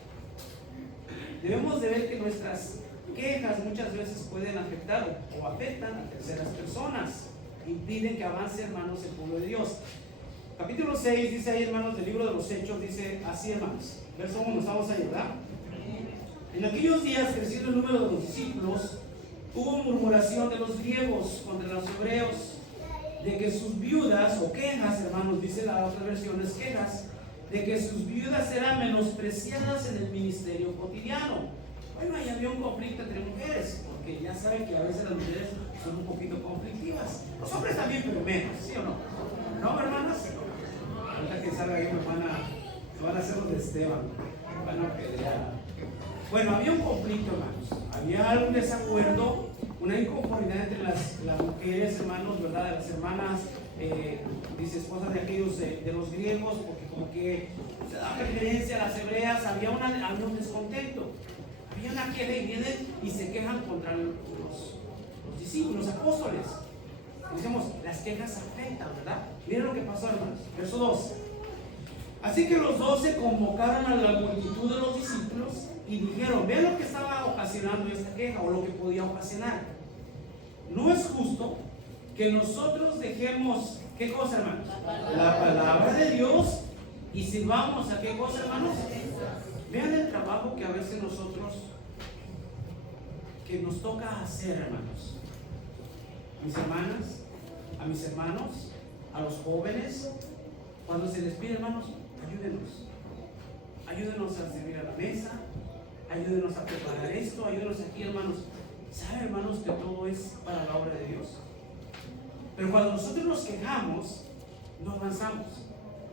debemos de ver que nuestras quejas muchas veces pueden afectar o afectan a terceras personas, impiden que avance, hermanos, el pueblo de Dios. Capítulo 6 dice ahí, hermanos, del libro de los Hechos, dice así, hermanos, verso 1, estamos ahí, ¿verdad? En aquellos días, creciendo el número de los discípulos, hubo murmuración de los griegos contra los hebreos, de que sus viudas, o quejas, hermanos, dice la otra versión, es quejas, de que sus viudas eran menospreciadas en el ministerio cotidiano. Bueno, ahí había un conflicto entre mujeres, porque ya saben que a veces las mujeres son un poquito conflictivas. Los hombres también, pero menos, ¿sí o no? ¿No, hermanas? Ahorita que salga ahí, me van a hacer los de Esteban, van a pelear. Bueno, había un conflicto, hermanos. Había un desacuerdo, una inconformidad entre las mujeres, hermanos, ¿verdad? De las hermanas, dice, esposas de aquellos de los griegos, porque como que se da preferencia a las hebreas, había un descontento. Había una queja y vienen y se quejan contra los discípulos, los apóstoles. Decimos, las quejas afectan, ¿verdad? Miren lo que pasó, hermanos. Verso 2. Así que los 12 convocaron a la multitud de los discípulos y dijeron, vean lo que estaba ocasionando esta queja o lo que podía ocasionar. No es justo que nosotros dejemos, ¿qué cosa, hermanos? La palabra de Dios y sirvamos a qué cosa, hermanos. Vean el trabajo que a veces nosotros, que nos toca hacer, hermanos. Mis hermanas, a mis hermanos, a los jóvenes, cuando se les pide, hermanos, ayúdenos a servir a la mesa, ayúdenos a preparar esto, ayúdenos aquí, hermanos. ¿Saben, hermanos, que todo es para la obra de Dios? Pero cuando nosotros nos quejamos, no avanzamos.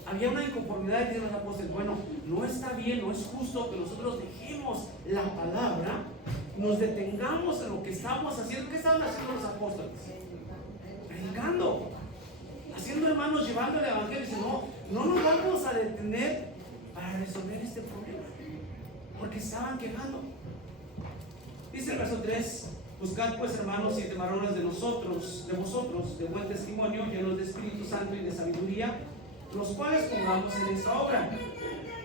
Había una inconformidad de los apóstoles. Bueno, no está bien, no es justo que nosotros dejemos la palabra, nos detengamos en lo que estamos haciendo. ¿Qué estaban haciendo los apóstoles? Predicando, haciendo, hermanos, llevando el evangelio. Dice, no nos vamos a detener para resolver este problema, porque estaban quejando. Dice el verso 3: buscad pues, hermanos, 7 varones de vosotros, de buen testimonio, llenos de Espíritu Santo y de sabiduría, los cuales pongamos en esta obra.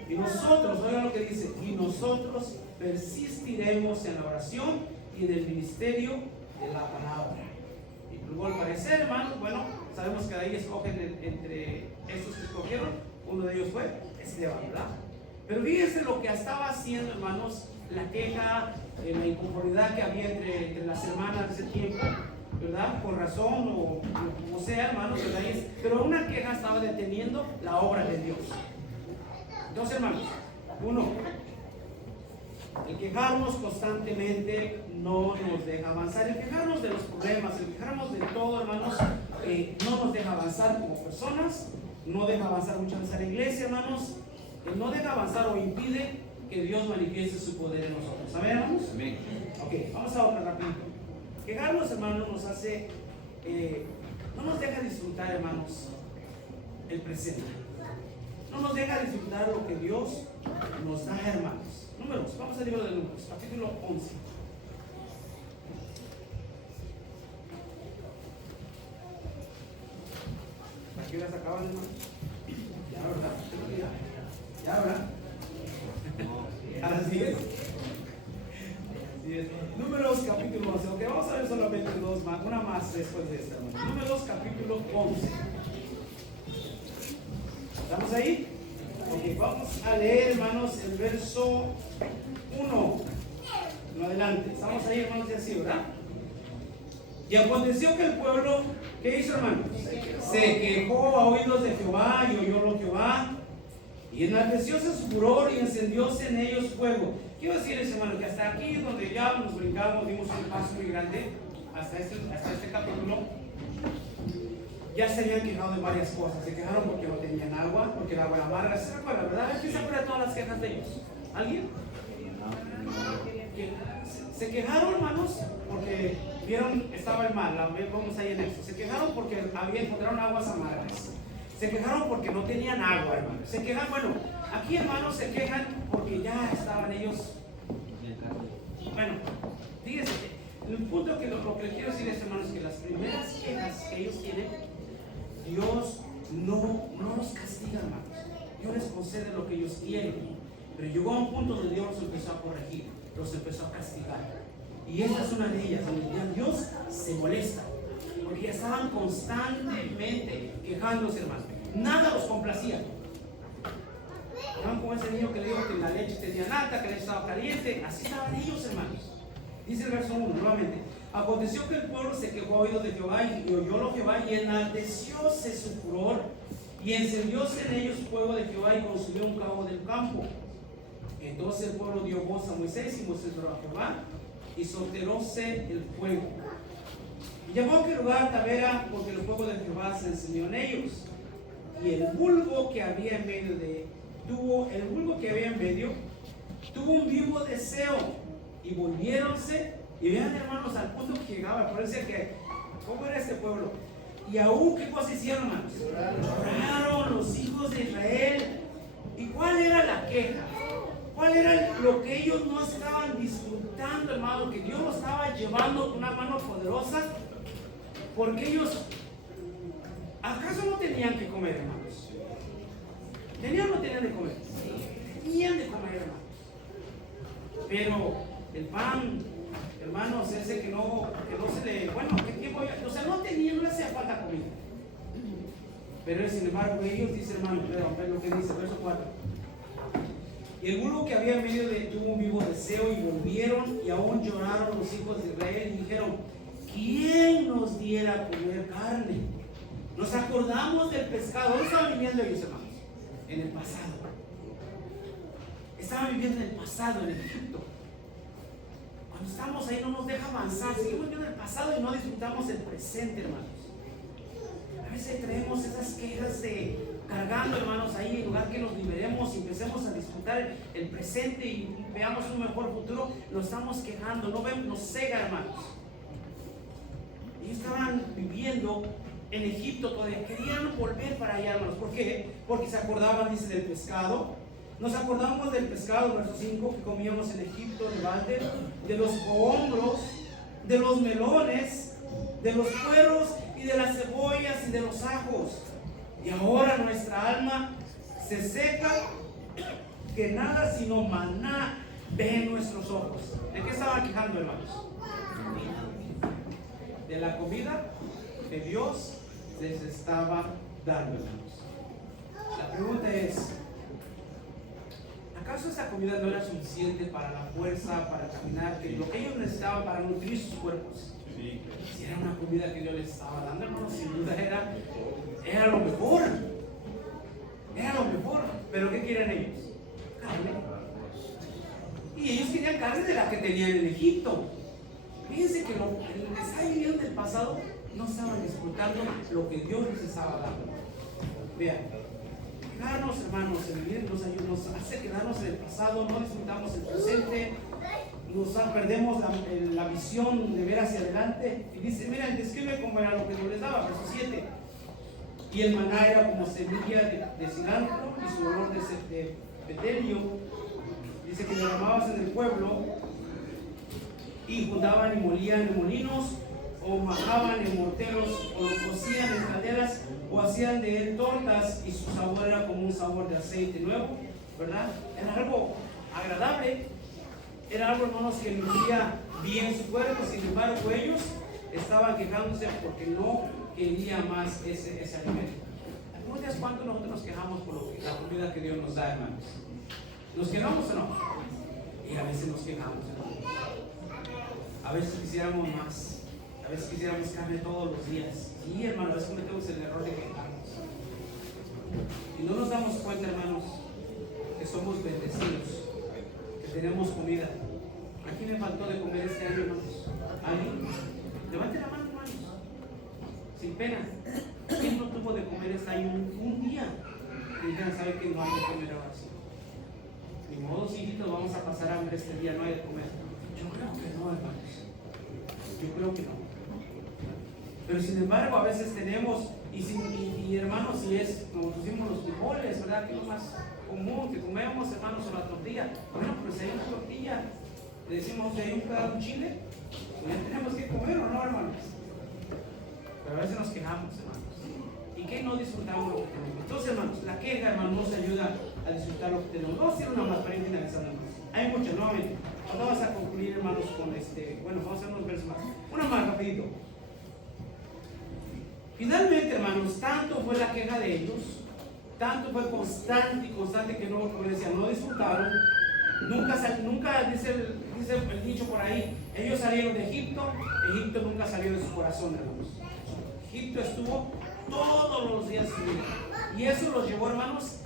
Y nosotros, oigan lo que dice, y nosotros persistiremos en la oración y en el ministerio de la palabra. Y luego, al parecer, hermanos, bueno, sabemos que de ahí escogen entre estos que escogieron, uno de ellos fue Esteban, ¿verdad? Pero fíjense lo que estaba haciendo, hermanos, la queja, la inconformidad que había entre las hermanas de ese tiempo, ¿verdad? Por razón o como sea, hermanos, ¿verdad? Pero una queja estaba deteniendo la obra de Dios. Entonces, hermanos, uno, El quejarnos constantemente no nos deja avanzar. El quejarnos de los problemas, el quejarnos de todo, hermanos, no nos deja avanzar como personas, no deja avanzar muchas veces a la iglesia, hermanos, no deja avanzar o impide que Dios manifieste su poder en nosotros. ¿Saben, hermanos? Amén. Ok, vamos a otra rapidito. Quejarnos, hermanos, nos hace, no nos deja disfrutar, hermanos, el presente. No nos deja disfrutar lo que Dios nos da, hermanos. Números, vamos al libro de Números, capítulo 11. ¿Aquí las acaban, hermanos? Ya, ¿verdad? Ya, ¿verdad? Así es. Así es. Números capítulo 11. Ok, vamos a ver solamente dos más, una más después de esta, hermano. Números capítulo 11. ¿Estamos ahí? Ok, vamos a leer, hermanos, el verso 1 en adelante. Estamos ahí, hermanos, y así, ¿verdad? Y aconteció que el pueblo, ¿qué hizo, hermanos? Se quejó a oídos de Jehová y oyólo Jehová. Y enaltecióse su furor y encendióse en ellos fuego. Quiero decirles, hermanos, que hasta aquí donde ya nos brincamos, dimos un paso muy grande, hasta este capítulo, ya se habían quejado de varias cosas. Se quejaron porque no tenían agua, porque el agua era amarga. ¿Se acuerdan, verdad? ¿Quién se acuerda de todas las quejas de ellos? ¿Alguien? Se quejaron, hermanos, porque vieron, estaba el mal. Vamos ahí en eso. Se quejaron porque encontraron aguas amargas. Se quejaron porque no tenían agua, hermanos. Se quejan, bueno, aquí, hermanos, se quejan porque ya estaban ellos. Bueno, fíjense, el punto que lo que les quiero decir es, hermanos, que las primeras quejas que ellos tienen, Dios no los castiga, hermanos. Dios les concede lo que ellos quieren. Pero llegó a un punto donde Dios los empezó a corregir, los empezó a castigar. Y esta es una de ellas, donde Dios se molesta, porque ya estaban constantemente quejándose, hermanos. Nada los complacía. Estaban como ese niño que le dijo que la leche tenía nata, que la leche estaba caliente. Así estaban ellos, hermanos. Dice el verso 1 nuevamente. Aconteció que el pueblo se quejó a oídos de Jehová y oyólo Jehová y enaltecióse su furor y encendióse en ellos fuego de Jehová y consumió un cabo del campo. Entonces el pueblo dio voz a Moisés y Moisés oró a Jehová y solteróse el fuego. Y llamó a aquel lugar Tabera porque el fuego de Jehová se encendió en ellos. Y el vulgo que había en medio tuvo un vivo deseo y volviéronse. Y vean, hermanos, al punto que llegaba, parece que, ¿cómo era este pueblo? Y aún, ¿qué cosa hicieron, hermanos? Lloraron los hijos de Israel. ¿Y cuál era la queja? ¿Cuál era lo que ellos no estaban disfrutando, hermano? Que Dios los estaba llevando con una mano poderosa. Porque ellos, ¿acaso no tenían que comer, hermanos? ¿Tenían o no tenían de comer? Tenían de comer, hermanos. Pero el pan, hermanos, ese que no se le, bueno, o sea, no le hacía falta comida. Pero sin embargo, ellos, dice hermano, lo que dice, verso 4. Y el vulgo que había en medio tuvo un vivo deseo y volvieron y aún lloraron los hijos de Israel y dijeron: ¿quién nos diera a comer carne? Nos acordamos del pescado. ¿Dónde estaban viviendo ellos, hermanos? En el pasado. Estaban viviendo en el pasado, en Egipto. Cuando estamos ahí no nos deja avanzar. Seguimos viviendo el pasado y no disfrutamos el presente, hermanos. A veces traemos esas quejas cargando, hermanos, ahí en lugar que nos liberemos y empecemos a disfrutar el presente y veamos un mejor futuro, nos estamos quejando, nos cega, hermanos. Ellos estaban viviendo en Egipto todavía, querían volver para allá, hermanos. ¿Por qué? Porque se acordaban, dice, del pescado. Nos acordamos del pescado, verso 5, que comíamos en Egipto, de balde, de los cohombros, de los melones, de los puerros y de las cebollas y de los ajos. Y ahora nuestra alma se seca, que nada sino maná ve en nuestros ojos. ¿De qué estaban quejando, hermanos? De la comida que Dios les estaba dando, hermanos. La pregunta es: ¿acaso esa comida no era suficiente para la fuerza, para caminar, que lo que ellos necesitaban para nutrir sus cuerpos? Si era una comida que Dios les estaba dando, hermanos, sin duda era lo mejor. Era lo mejor. Pero ¿qué quieren ellos? Carne. Y ellos querían carne de la que tenían en Egipto. Fíjense que lo que les está viviendo del pasado no estaban disfrutando lo que Dios les estaba dando. Vean, quedarnos, hermanos, en vivir nos hace quedarnos en el pasado, no disfrutamos el presente, perdemos la visión de ver hacia adelante. Y dice, miren, describe cómo era lo que Dios les daba, verso 7. Y el maná era como semilla de cilantro y su olor de betelio. Dice que derramabas en el pueblo y juntaban y molían en molinos, o majaban en morteros, o lo cocían en calderas, o hacían de él tortas, y su sabor era como un sabor de aceite nuevo, ¿verdad? Era algo agradable, era algo, hermanos, que nutría bien su cuerpo. Sin embargo, ellos estaban quejándose porque no querían más ese alimento. Algunos días, ¿cuánto nosotros nos quejamos por la comida que Dios nos da, hermanos? ¿Nos quejamos o no? Y a veces nos quejamos, hermanos. A veces quisiéramos más. A veces quisiéramos carne todos los días. Sí, hermano, a veces cometemos el error de quejarnos. Y no nos damos cuenta, hermanos, que somos bendecidos, que tenemos comida. ¿A quién le faltó de comer este año, hermanos? ¿Alguien? Levante la mano, hermanos. Sin pena. ¿Quién no tuvo de comer este año un día? Y dijeron, ¿sabe que no hay de comer ahora sí? Ni modo, hijitos, vamos a pasar hambre este día, no hay de comer. Yo creo que no, hermanos. Yo creo que no. Pero sin embargo, a veces tenemos, y hermanos, si es como pusimos los frijoles, ¿verdad? Que es lo más común que comemos, hermanos, o la tortilla. Bueno, pues si hay una tortilla, le decimos que hay un pedazo de chile, pues ya tenemos que comer, ¿o no, hermanos? Pero a veces nos quejamos, hermanos. ¿Y qué no disfrutamos lo que tenemos? Entonces, hermanos, la queja, hermanos, nos ayuda a disfrutar lo que tenemos. Vamos a hacer una más para ir finalizando, hermanos. Hay muchas, nuevamente. Ahora vamos a concluir, hermanos, con bueno, vamos a hacer unos versos más. Una más, rapidito. Finalmente, hermanos, tanto fue la queja de ellos, tanto fue constante que no, como decía, no disfrutaron. Nunca dice el dicho por ahí, ellos salieron de Egipto, Egipto nunca salió de su corazón, hermanos. Egipto estuvo todos los días su vida. Y eso los llevó, hermanos,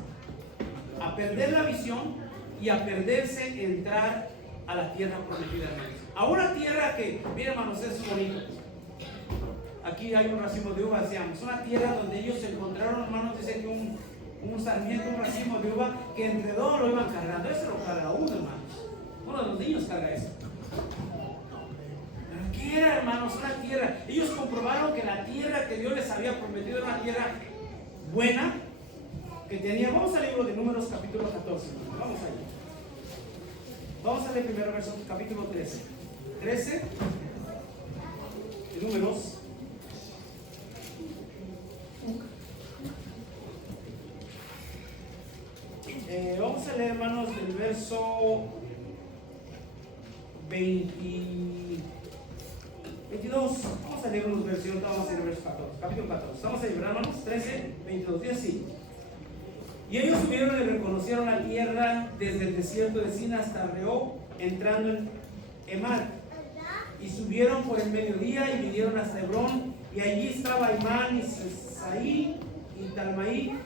a perder la visión y a perderse entrar a la tierra prometida, hermanos. A una tierra que, miren, hermanos, es bonito. Aquí hay un racimo de uva, decíamos, una tierra donde ellos se encontraron, hermanos, dice que un sarmiento, un racimo de uva, que entre dos lo iban cargando. Eso lo carga uno, hermanos. Uno de los niños carga eso. ¿Pero qué era, hermanos? Una tierra. Ellos comprobaron que la tierra que Dios les había prometido era una tierra buena, que tenía. Vamos al libro de Números, capítulo 14. Vamos allá. Vamos a leer primero verso, capítulo 13. 13 de Números. Vamos a leer, hermanos, del verso 22. Vamos a leer unos versos, vamos a leer el verso 14, capítulo 14. Estamos a librar, hermanos, 13, 22. Dice así: y ellos subieron y reconocieron la tierra desde el desierto de Sin hasta Rehob, entrando en Emar. Y subieron por el mediodía y vinieron hasta Hebrón, y allí estaba Imán y Saí y Talmaí,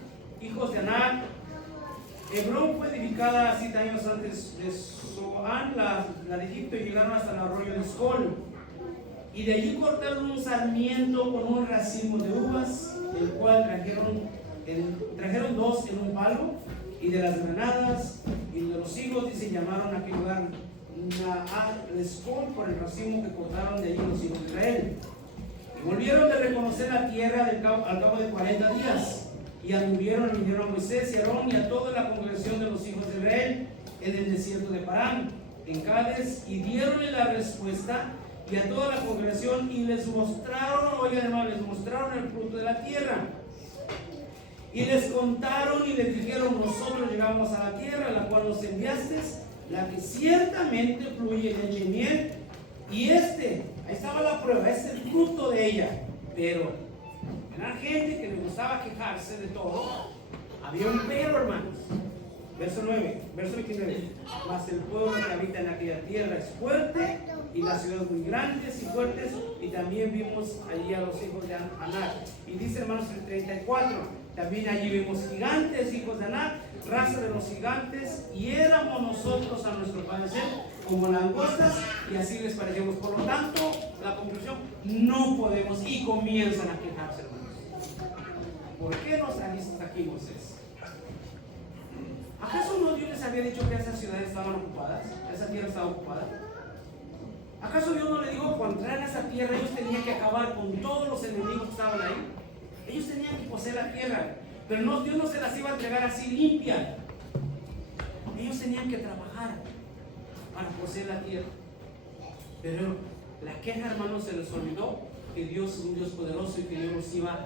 hijos de Anak. Hebrón fue edificada 7 años antes de Zoán, la de Egipto, y llegaron hasta el arroyo de Escol. Y de allí cortaron un sarmiento con un racimo de uvas, el cual trajeron dos en un palo, y de las granadas y de los higos, dice, llamaron a aquel lugar Escol por el racimo que cortaron de allí los hijos de Israel. Y volvieron de reconocer la tierra al cabo de 40 días. Y anduvieron y vinieron a Moisés y a Aarón y a toda la congregación de los hijos de Israel en el desierto de Parán, en Cades, y dieronle la respuesta y a toda la congregación, y les mostraron, oigan, hermanos, les mostraron el fruto de la tierra. Y les contaron y les dijeron: nosotros llegamos a la tierra a la cual nos enviaste, la que ciertamente fluye leche y miel. Y ahí estaba la prueba, es el fruto de ella. Pero era gente que le gustaba quejarse de todo. Había un pero, hermanos. Verso 9, verso 29. Mas el pueblo que habita en aquella tierra es fuerte, y las ciudades muy grandes y fuertes. Y también vimos allí a los hijos de Anak. Y dice, hermanos, el 34. También allí vimos gigantes, hijos de Anak, raza de los gigantes, y éramos nosotros a nuestro parecer como langostas, y así les parecemos. Por lo tanto, la conclusión, no podemos, y comienzan a quejarse, hermanos. ¿Por qué nos trajiste aquí, Moisés? ¿Acaso no Dios les había dicho que esas ciudades estaban ocupadas? ¿Esa tierra estaba ocupada? ¿Acaso Dios no le dijo que cuando entraran a esa tierra ellos tenían que acabar con todos los enemigos que estaban ahí? Ellos tenían que poseer la tierra, pero no, Dios no se las iba a entregar así limpia. Ellos tenían que trabajar para poseer la tierra. Pero la queja, hermanos, se les olvidó que Dios es un Dios poderoso y que Dios los iba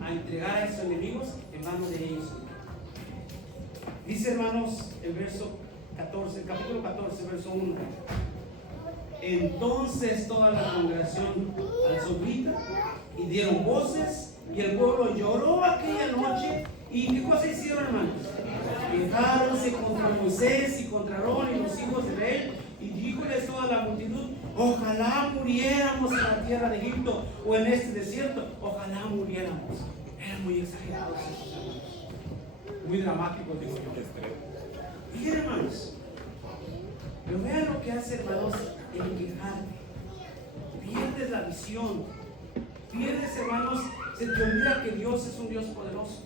a entregar a esos enemigos en manos de ellos. Dice, hermanos, el verso 14, el capítulo 14, verso 1. Entonces toda la congregación alzó grita y dieron voces, y el pueblo lloró aquella noche. ¿Y qué cosa hicieron, hermanos? Quejáronse contra Moisés y contra Aarón y los hijos de Israel, y díjoles toda la multitud: ojalá muriéramos en la tierra de Egipto o en este desierto, ojalá muriéramos. Eran muy exagerados esos hermanos, muy dramáticos, digo yo. Miren, hermanos, pero vean lo que hace, hermanos, el quejarte. Pierdes la visión, pierdes, hermanos, se te olvida que Dios es un Dios poderoso.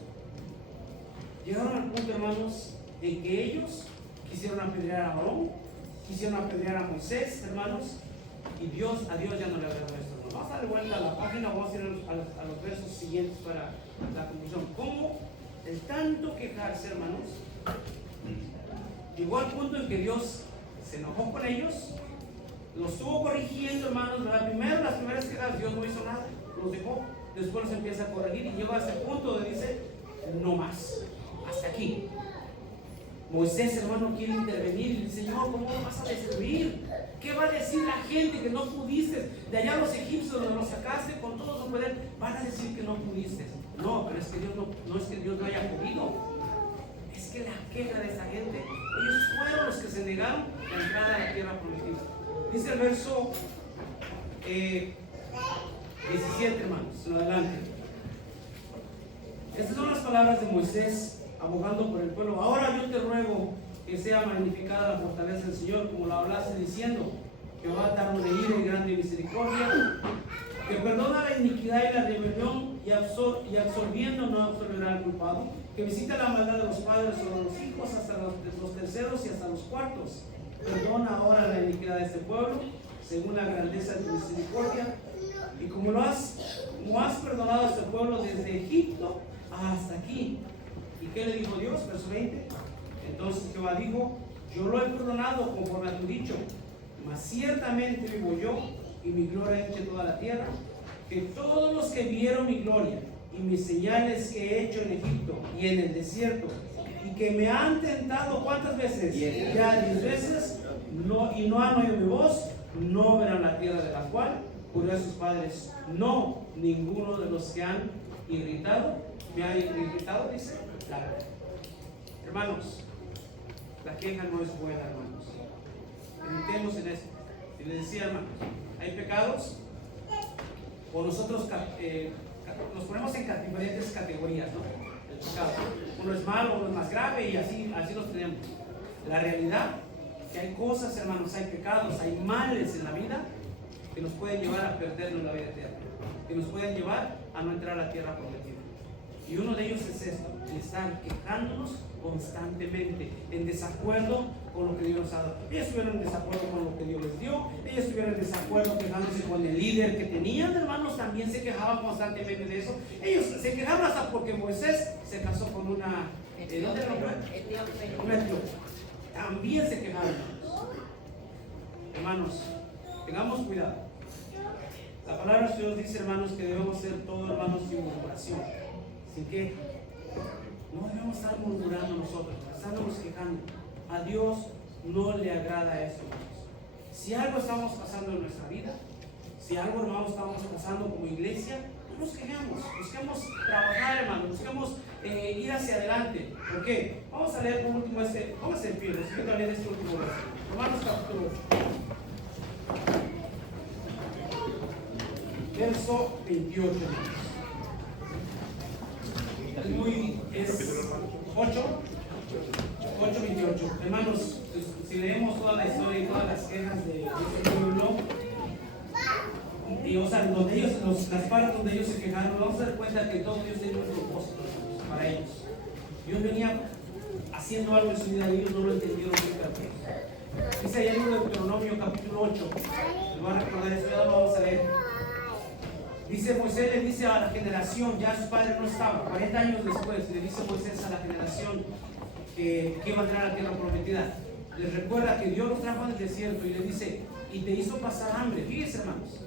Llegaron al punto, hermanos, en que ellos quisieron apedrear a Aarón, quisieron apedrear a Moisés, hermanos, y a Dios ya no le agradó esto. Vamos a darle vuelta a la página, vamos a ir a los versos siguientes para la conclusión. ¿Cómo el tanto quejarse, hermanos, llegó al punto en que Dios se enojó con ellos, los estuvo corrigiendo, hermanos, ¿verdad? Primero, las primeras quejas, Dios no hizo nada, los dejó, después los empieza a corregir y llega a ese punto donde dice: no más, hasta aquí. Moisés, hermano, quiere intervenir y dice: Señor, ¿cómo lo vas a destruir? ¿Qué va a decir la gente que no pudiste? De allá los egipcios donde los sacaste con todo su poder, van a decir que no pudiste. No, pero es que Dios no es que Dios no haya podido. Es que la queja de esa gente, ellos fueron los que se negaron la entrada a la tierra prometida. Dice el verso 17, hermanos, en adelante. Estas son las palabras de Moisés abogando por el pueblo. Ahora yo te ruego que sea magnificada la fortaleza del Señor, como lo hablaste diciendo: que va a darnos de ira y grande misericordia, que perdona la iniquidad y la rebelión, y absolviendo no absolverá al culpado, que visita la maldad de los padres sobre los hijos hasta los terceros y hasta los cuartos. Perdona ahora la iniquidad de este pueblo, según la grandeza de tu misericordia, y como has perdonado a este pueblo desde Egipto hasta aquí. ¿Y qué le dijo Dios? Verso 20. Entonces Jehová dijo: yo lo he perdonado conforme a tu dicho, mas ciertamente vivo yo, y mi gloria hinche toda la tierra, que todos los que vieron mi gloria y mis señales que he hecho en Egipto y en el desierto, y que me han tentado, ¿cuántas veces? Ya 10 veces, y no han oído mi voz, no verán la tierra de la cual juré a sus padres. No, ninguno de los que han irritado, me ha irritado, dice la verdad. Hermanos, la queja no es buena, hermanos. Meditemos en esto. Y les decía, hermanos, hay pecados, o nosotros nos ponemos en diferentes categorías, ¿no? El pecado. Uno es malo, uno es más grave, y así los tenemos. La realidad que hay cosas, hermanos, hay pecados, hay males en la vida que nos pueden llevar a perdernos la vida eterna, que nos pueden llevar a no entrar a la tierra prometida. Y uno de ellos es esto: estar quejándonos constantemente, en desacuerdo con lo que Dios nos ha dado. Ellos estuvieron en desacuerdo con lo que Dios les dio, ellos estuvieron en desacuerdo quejándose con el líder que tenían, hermanos, también se quejaban constantemente de eso. Ellos se quejaban hasta porque Moisés se casó con una etíope. También se quejaban, hermanos. Tengamos cuidado. La palabra de Dios dice, hermanos, que debemos ser todos, hermanos, sin murmuración, sin queja. No debemos estar murmurando nosotros, estándonos quejando. A Dios no le agrada eso, hermanos. Si algo estamos pasando en nuestra vida, si algo, hermanos, estamos pasando como iglesia, no nos quejemos, busquemos trabajar, hermanos, busquemos ir hacia adelante. ¿Por qué? Vamos a leer por último póngase en pie, respecto a leer este último verso. Romanos capítulo 8. Verso 28. Es 8. 8:28. Hermanos, si leemos toda la historia y todas las quejas de este pueblo, y, o sea, donde ellos, las partes donde ellos se quejaron, vamos a dar cuenta que todos ellos tenían un propósito para ellos. Dios venía haciendo algo en su vida y ellos no lo entendieron nunca. Dice allá en Deuteronomio capítulo 8, le voy a recordar eso, ya lo vamos a leer. Dice Moisés, le dice a la generación, ya su padre no estaba, 40 años después, le dice Moisés a la generación que iba a entrar a la tierra prometida. Les recuerda que Dios los trajo del desierto y le dice, y te hizo pasar hambre. Fíjense, hermanos,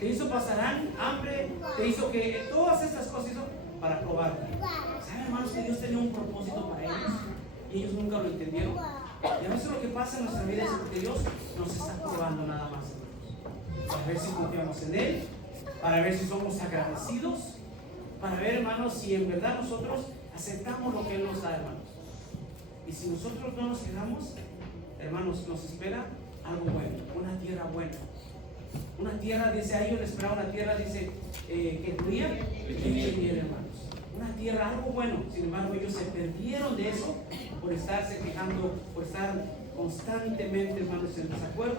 te hizo pasar hambre, te hizo que todas estas cosas hizo para probarte. ¿Saben, hermanos, que Dios tenía un propósito para ellos y ellos nunca lo entendieron? Y a veces lo que pasa en nuestra vida es porque Dios nos está probando nada más, hermanos, para ver si confiamos en Él, para ver si somos agradecidos, para ver, hermanos, si en verdad nosotros aceptamos lo que Él nos da, hermanos. Y si nosotros no nos quedamos, hermanos, nos espera algo bueno, una tierra buena. Una tierra, dice, a ellos les esperaba una tierra, dice, que fluía leche y miel, hermanos. Una tierra, algo bueno. Sin embargo, ellos se perdieron de eso por estarse quejando, por estar constantemente, hermanos, en desacuerdo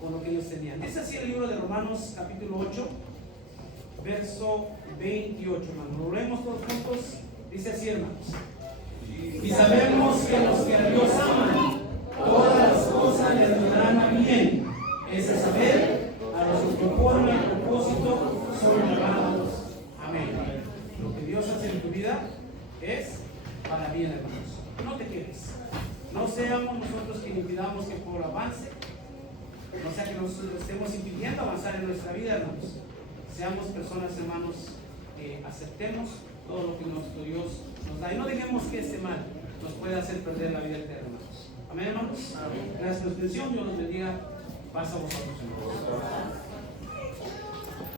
con lo que ellos tenían. Dice así el libro de Romanos, capítulo 8, verso 28, hermanos. Lo leemos todos juntos. Dice así, hermanos. Y sabemos que los que a Dios aman, todas las cosas les ayudarán a bien. Es a saber, a los que conforme al propósito son llamados. Amén. Lo que Dios hace en tu vida es para bien, hermanos. No te quedes. No seamos nosotros quienes impidamos que el pueblo avance. No sea que nosotros estemos impidiendo avanzar en nuestra vida, hermanos. Seamos personas, hermanos, que aceptemos todo lo que nuestro Dios nos da y no dejemos que este mal nos pueda hacer perder la vida eterna, hermanos. Amén, hermanos. Gracias por su atención. Dios los bendiga. Pasa a vosotros, hermanos.